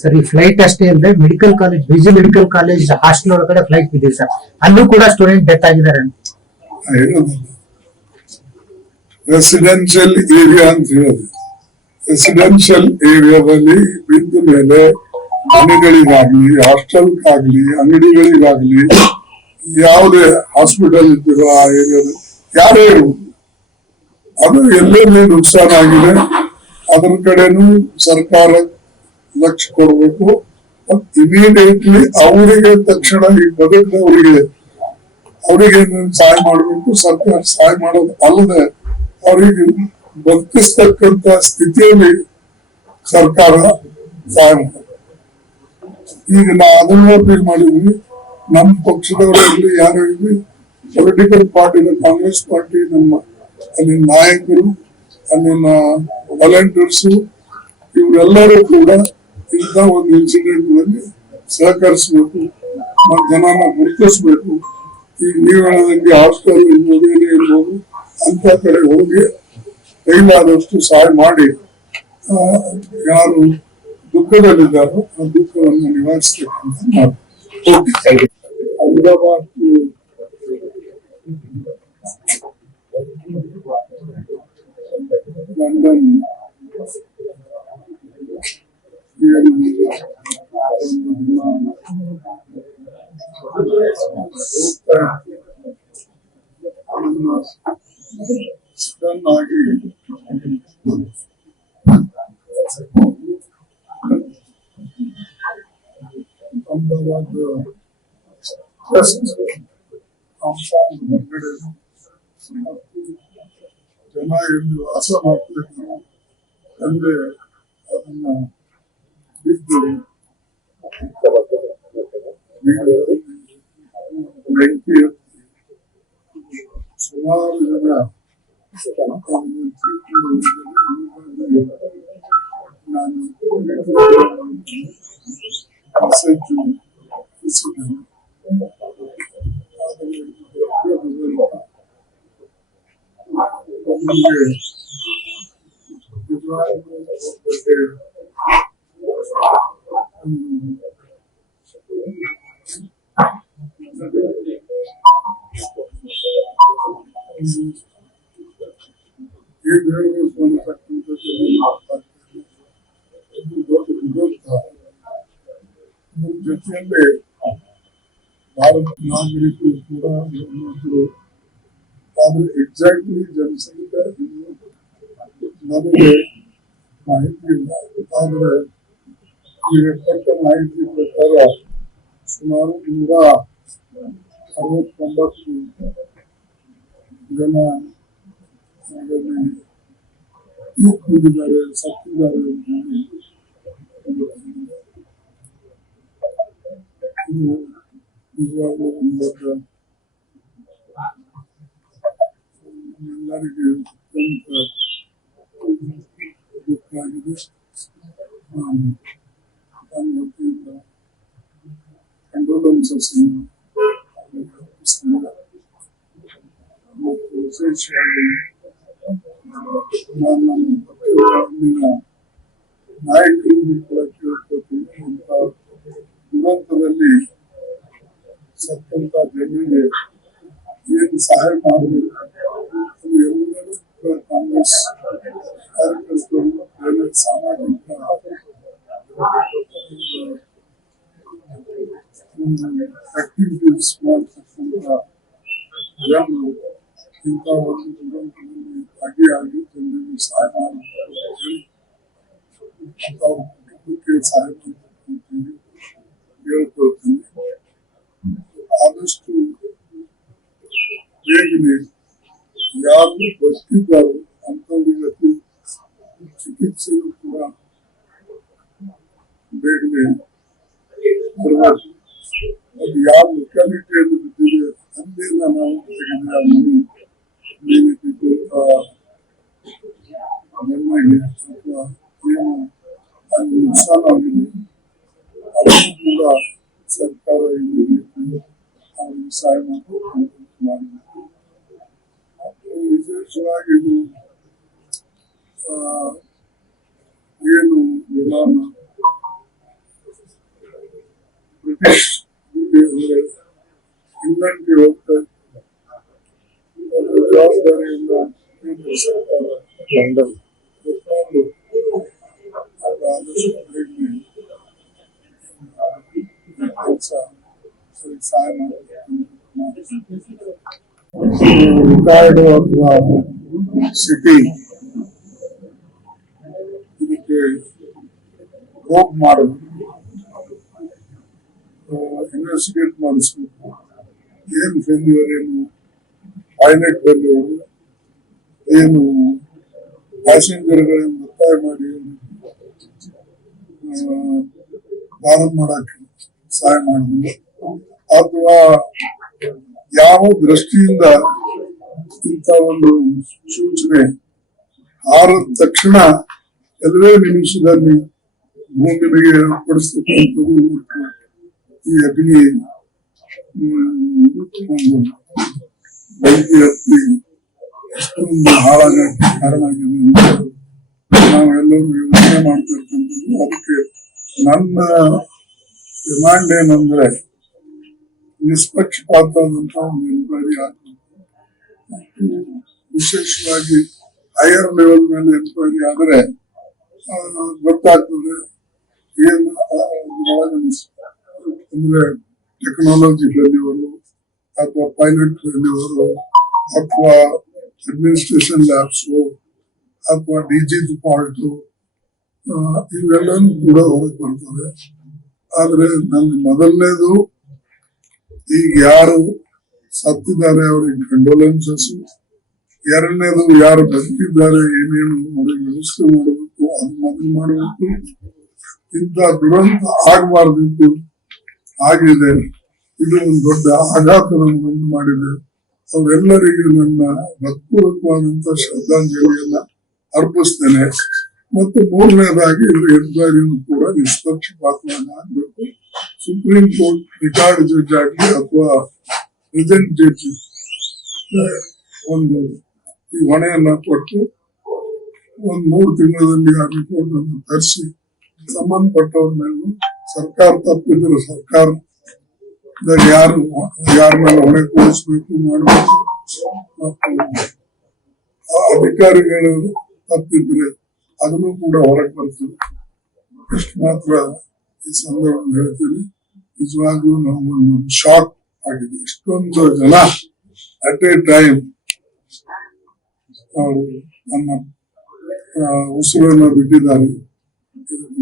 Sir ಈ flight ಅಷ್ಟೇ ಅಲ್ಲದೆ medical college BG medical college hostel ಒಳಗಡೆ ಫ್ಲೈಟ್ ಇದೆ ಸರ್, ಅಲ್ಲೂ ಕೂಡ ಸ್ಟೂಡೆಂಟ್ ಡೆತ್ ಆಗಿದ್ದಾರೆ. ರೆಸಿಡೆನ್ಷಿಯಲ್ ಏರಿಯಾ ಅಂತ ಹೇಳೋದು, ರೆಸಿಡೆನ್ಷಿಯಲ್ ಏರಿಯಾದಲ್ಲಿ ಬಿದ್ದ ಮೇಲೆ ಮನೆಗಳಿಗಾಗ್ಲಿ, ಹಾಸ್ಟೆಲ್ಗಾಗ್ಲಿ, ಅಂಗಡಿಗಳಿಗಾಗ್ಲಿ, ಯಾವುದೇ ಹಾಸ್ಪಿಟಲ್ ಇದ್ದಿರೋ ಆ ಏರಿಯಾದಲ್ಲಿ ಯಾರೇ ಇರ್ಬೋದು, ಅದು ಎಲ್ಲೆಲ್ಲಿ ನುಕ್ಸಾನ ಆಗಿದೆ ಅದ್ರ ಕಡೆನೂ ಸರ್ಕಾರ ಲಕ್ಷ್ಯ ಕೊಡಬೇಕು. ಇಮಿಡಿಯೇಟ್ಲಿ ಅವರಿಗೆ ತಕ್ಷಣ ಈ ಬದುಕಿದವರಿಗೆ ಅವರಿಗೆ ಸಹಾಯ ಮಾಡಬೇಕು. ಸರ್ಕಾರ ಸಹಾಯ ಮಾಡೋದು ಅಲ್ಲದೆ ಅವರಿಗೆ ಬದುಕಿಸ್ತಕ್ಕಂತ ಸ್ಥಿತಿಯಲ್ಲಿ ಸರ್ಕಾರ ಸಹಾಯ ಮಾಡಬೇಕು. ಈಗ ನಾ ಅದನ್ನ ಅಪೀಲ್ ಮಾಡಿದ್ವಿ, ನಮ್ಮ ಪಕ್ಷದವರಲ್ಲಿ ಯಾರು ಇರಲಿ, ಪೊಲಿಟಿಕಲ್ ಪಾರ್ಟಿ, ಕಾಂಗ್ರೆಸ್ ಪಾರ್ಟಿ, ನಮ್ಮ ಅಲ್ಲಿನ ನಾಯಕರು, ಅಲ್ಲಿನ ವಾಲಂಟಿಯರ್ಸ್, ಇವರೆಲ್ಲರೂ ಕೂಡ ಇಂಥ ಒಂದು ಇನ್ಸಿಡೆಂಟ್ ನಲ್ಲಿ ಸಹಕರಿಸಬೇಕು, ಜನನ ಗುರುತಿಸಬೇಕು. ಈಗ ನೀವು ಹೇಳದಂಗೆ ಹಾಸ್ಟೆಲ್ ಇರ್ಬೋದು, ಏನೇ ಇರ್ಬೋದು, ಅಂತ ಕಡೆ ಹೋಗಿ ಕೈಲಾದಷ್ಟು ಸಹಾಯ ಮಾಡಿ ಯಾರು ದುಃಖದಲ್ಲಿದ್ದಾರೋ ಆ ದುಃಖವನ್ನು ನಿವಾರಿಸಬೇಕಂತ ಮಾಡಿ. ಅಹಮದಾಬಾದ್ ಲಂಡನ್ ಸಡನ್ ಆಗಿ ಅಹಮದಾಬಾದ್ ಹೊರಗಡೆ ಜನ ಎಲ್ಲಿ ವಾಸ ಮಾಡ್ತಿದ್ರು ಅಂದ್ರೆ ಅದನ್ನ ಬಿದ್ದು ಬೆಂಕಿ ಸುಮಾರು ಜನ ನಾನು ಜೊತೆಯಲ್ಲೇ ಭಾರತ ನಾಗರಿಕರು ಕೂಡ ಆದ್ರೆ ಎಕ್ಸಾಕ್ಟ್ಲಿ ಜನಸಂಖ್ಯೆ ನಮಗೆ ಮಾಹಿತಿ ಇಲ್ಲ. ಆದ್ರೆ ಈಗ ಕೊಟ್ಟ ಮಾಹಿತಿ ಪ್ರಕಾರ ಸುಮಾರು 169 ಜನ ಕೂಡಿದ್ದಾರೆ, ಸತ್ತಿದ್ದಾರೆ. ಇದು ನಿಜವಾಗ್ಲೂ ಒಂದು ದೊಡ್ಡ ಎಲ್ಲರಿಗೆ ಅತ್ಯಂತ ದುಃಖ ಆಗಿದೆ. ನನ್ನ ವತಿಯಿಂದ ಕಂಡೋಲೆನ್ಸಸ್ ಮತ್ತು ವಿಶೇಷವಾಗಿ ನಾನು ನಮ್ಮ ಪಕ್ಷದ ನಾಯಕರಿಗೆ ಕೂಡ ಕೇಳ್ಕೊತೀನಿ, ಇಂಥ ದುರಂತದಲ್ಲಿ ಸತ್ತಂತ ಜನರಿಗೆ ಏನು ಸಹಾಯ ಮಾಡಬೇಕು ಅದು ಎಲ್ಲರೂ ಕೂಡ ಕಾಂಗ್ರೆಸ್ ಕಾರ್ಯಕರ್ತರು, ಬೇರೆ ಸಾಮಾಜಿಕ ಆಕ್ಟಿವಿಟೀಸ್ ಮಾಡ್ತಕ್ಕಂಥ ಜನರು ಇಂಥ ಒಂದು ದುರಂತದಲ್ಲಿ ಭಾಗಿಯಾಗಿ ಜನರಿಗೆ ಸಹಾಯ ಮಾಡಬೇಕು, ಅವ್ರ ಕುಟುಂಬಕ್ಕೆ ಸಹಾಯ ಮಾಡಬೇಕು ಹೇಳ್ಕೊಳ್ತೀನಿ. ಆದಷ್ಟು ಬೇಗನೆ ಯಾರು ಬದುಕಿದ್ದಾರೆ ಅಂತವರಿಗೆ ಚಿಕಿತ್ಸೆಯೂ ಕೂಡ ಬೇಗನೆ ಬರಬೇಕು. ಅದು ಯಾವ ಲೊಕ್ಯಾಲಿಟಿಯಲ್ಲಿ ಬಿದ್ದಿದೆ ಅಲ್ಲಿಂದ ನಾವು ತೆಗೆದ ಮನೆ ಬಿದ್ದಂತ ಮನೆಗೆ ಅಥವಾ ಏನು ಅಲ್ಲಿ ನುಕ್ಸಾನ ಆಗಿದೆ ಅದನ್ನು ಕೂಡ ಸರ್ಕಾರ ಇಲ್ಲಿ ಅವರಿಗೆ ಸಹಾಯ ಮಾಡಬೇಕು. ವಿಶೇಷವಾಗಿ ಇದು ಏನು ವಿಮಾನ ಬ್ರಿಟಿಷ್ ಅಂದ್ರೆ ಇಂಗ್ಲೆಂಡ್ಗೆ ಹೋಗ್ತಾ ಇತ್ತು. ಅದರ ಜವಾಬ್ದಾರಿಯನ್ನ ಕೇಂದ್ರ ಸರ್ಕಾರ ಹೊತ್ಕೊಂಡು ಅದು ಆದಷ್ಟು ಬೇಗನೆ ಕೆಲಸ ಸಹಾಯ ರಿಕಾರ್ಡ್ ಅಥವಾ ಸಿಟಿ ಇದಕ್ಕೆ ಪ್ರೋಬ್ ಮಾಡಬೇಕು, ಇನ್ವೆಸ್ಟಿಗೇಟ್ ಮಾಡಿಸ್ಬೇಕು. ಏನ್ ಫೇಲ್ಯೂರ್, ಏನು ಪೈಲಟ್ ಫೇಲ್ಯೂರ್, ಏನು ಪ್ಯಾಸೆಂಜರ್ಗಳನ್ನು ಒತ್ತಾಯ ಮಾಡಿ ಪ್ರಾರಂಭ ಮಾಡಕ್ಕೆ ಸಹಾಯ ಮಾಡಬೇಕು, ಅಥವಾ ಯಾವ ದೃಷ್ಟಿಯಿಂದ ಇಂಥ ಒಂದು ಸೂಚನೆ ಆರದ ತಕ್ಷಣ ಕೆಲವೇ ನಿಮಿಷದಲ್ಲಿ ಭೂಮಿಗೆ ಪಡಿಸ್ತಕ್ಕಂಥದ್ದು ಮತ್ತು ಈ ಅಗ್ನಿ ಒಂದು ಬೆಂಕಿ ಹತ್ತಿ ಎಷ್ಟೊಂದು ಹಾಳಾಗಕ್ಕೆ ಕಾರಣ ಆಗಿದೆ ಅಂತ ನಾವೆಲ್ಲರೂ ಯೋಚನೆ ಮಾಡ್ತಿರ್ತಕ್ಕಂಥದ್ದು. ಅದಕ್ಕೆ ನನ್ನ ಡಿಮಾಂಡ್ ಏನಂದ್ರೆ ನಿಷ್ಪಕ್ಷಪಾತವಾದಂತ ಒಂದು ಎನ್ಕ್ವೈರಿ ಆಗಬೇಕು ಮತ್ತು ವಿಶೇಷವಾಗಿ ಹೈಯರ್ ಲೆವೆಲ್ ಮೇಲೆ ಎನ್ಕ್ವೈರಿ ಆದರೆ ಗೊತ್ತಾಗ್ತದೆ ಏನು ಅಂದ್ರೆ ಟೆಕ್ನಾಲಜಿ ಫೇಲ್ಯೂರು ಅಥವಾ ಪೈಲಟ್ ಫೇಲ್ಯೂರು ಅಥವಾ ಅಡ್ಮಿನಿಸ್ಟ್ರೇಷನ್ ಲ್ಯಾಬ್ಸು ಅಥವಾ ಡಿಜಿ ಫಾಲ್ಟು ಇವೆಲ್ಲನೂ ಕೂಡ ಹೊರಗೆ ಬರ್ತವೆ. ಆದ್ರೆ ನನ್ನ ಮೊದಲನೇದು ಈಗ ಯಾರು ಸತ್ತಿದ್ದಾರೆ ಅವರಿಗೆ ಕಂಡೋಲೆನ್ಸಸ್, ಎರಡನೇದು ಯಾರು ಬದುಕಿದ್ದಾರೆ ಏನೇನು ಅವರಿಗೆ ವ್ಯವಸ್ಥೆ ಮಾಡಬೇಕು ಅದು ಮೊದಲು ಮಾಡಬೇಕು. ಇಂಥ ದುರಂತ ಆಗಬಾರ್ದಿತ್ತು, ಆಗಿದೆ. ಇದು ಒಂದು ದೊಡ್ಡ ಆಘಾತ ನಮಗುಂಟು ಮಾಡಿದೆ. ಅವರೆಲ್ಲರಿಗೂ ನನ್ನ ಹೃತ್ಪೂರ್ವಕವಾದಂತಹ ಶ್ರದ್ಧಾಂಜಲಿಯನ್ನ ಅರ್ಪಿಸ್ತೇನೆ. ಮತ್ತು ಮೂರನೇದಾಗಿ ಇದ್ರ ಎನ್ಕ್ವೈರಿನೂ ಕೂಡ ನಿಷ್ಪಕ್ಷಪಾತವಾಗಿ ಆಗಬೇಕು. ಸುಪ್ರೀಂ ಕೋರ್ಟ್ ರಿಕಾರ್ಡ್ ಜಡ್ಜ್ ಆಗಲಿ ಅಥವಾ ಪ್ರೆಸೆಂಟ್ ಜಡ್ಜ್ ಒಂದು ಈ ಹೊಣೆಯನ್ನ ಕೊಟ್ಟು ಒಂದು 3 ತಿಂಗಳಲ್ಲಿ ಆ ರಿಪೋರ್ಟ್ ಅನ್ನು ತರಿಸಿ ಸಂಬಂಧಪಟ್ಟವ್ರ ಮೇಲೂ ಸರ್ಕಾರ ತಪ್ಪಿದ್ರೆ ಸರ್ಕಾರದಾಗ ಯಾರ ಮೇಲೆ ಹೊಣೆ ಕೂರಿಸ್ಬೇಕು ಮಾಡಬೇಕು ಮತ್ತು ಅಧಿಕಾರಿಗಳು ತಪ್ಪಿದ್ರೆ ಅದನ್ನು ಕೂಡ ಹೊರಗೆ ಬರ್ತದೆ. ಇಷ್ಟು ಮಾತ್ರ ಈ ಸಂದರ್ಭ ಹೇಳ್ತೀನಿ. ನಿಜವಾಗ್ಲೂ ನಮಗೊಂದು ಶಾಕ್ ಆಗಿದೆ. ಇಷ್ಟೊಂದು ಜನ ಅಟ್ ಎ ಟೈಮ್ ಅವರು ನಮ್ಮ ಉಸಿರನ್ನ ಬಿಟ್ಟಿದ್ದಾರೆ.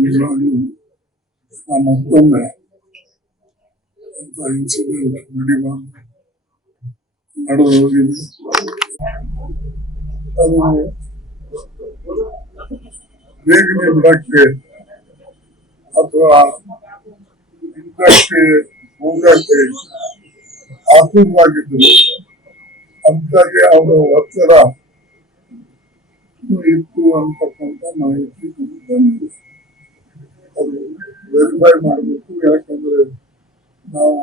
ನಿಜವಾಗ್ಲೂ ಮತ್ತೊಮ್ಮೆ ಅಂತ ಇನ್ಸಿಡೆಂಟ್ ನಡೆದು ಹೋಗಿದೆ. ಅದು ಬೇಗನೆ ಬಿಡಕ್ಕೆ ಅಥವಾ ಹಿಂದಕ್ಕೆ ಹೋಗಕ್ಕೆ ಆತುರವಾಗಿದ್ದರು. ಅಂತಾಗೆ ಅವರ ಒತ್ತಡ ಇತ್ತು ಅಂತಕ್ಕಂಥ ಮಾಹಿತಿ ಬಂದಿದೆ. ಅದು ವೆರಿಫೈ ಮಾಡಬೇಕು. ಯಾಕಂದ್ರೆ ನಾವು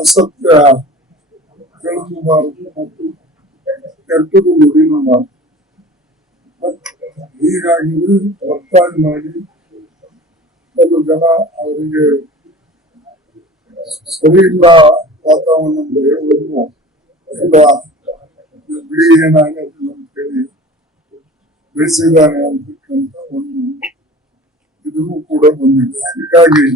ಅಸತ್ಯ ಹೇಳಬಾರದು ಮತ್ತು ಕೆಟ್ಟದ್ದು ನುಡಿನಬಾರದು. ಹೀಗಾಗಿ ಒತ್ತಾಯ ಮಾಡಿ ಕೆಲವು ಜನ ಅವರಿಗೆ ಸರಿ ಇಲ್ಲ ವಾತಾವರಣ ಅಂತ ಹೇಳುವುದನ್ನು ಎಲ್ಲ ಬಿಡಿ ಏನಾಗೋದಿಲ್ಲ ಅಂತ ಹೇಳಿ ಬೆಳೆಸಿದ್ದಾರೆ ಅಂತಕ್ಕಂಥ ಒಂದು ಇದನ್ನು ಕೂಡ ಬಂದಿದೆ. ಹೀಗಾಗಿ